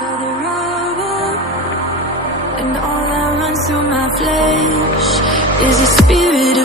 for the rubble, and all that runs through my flesh is a spirit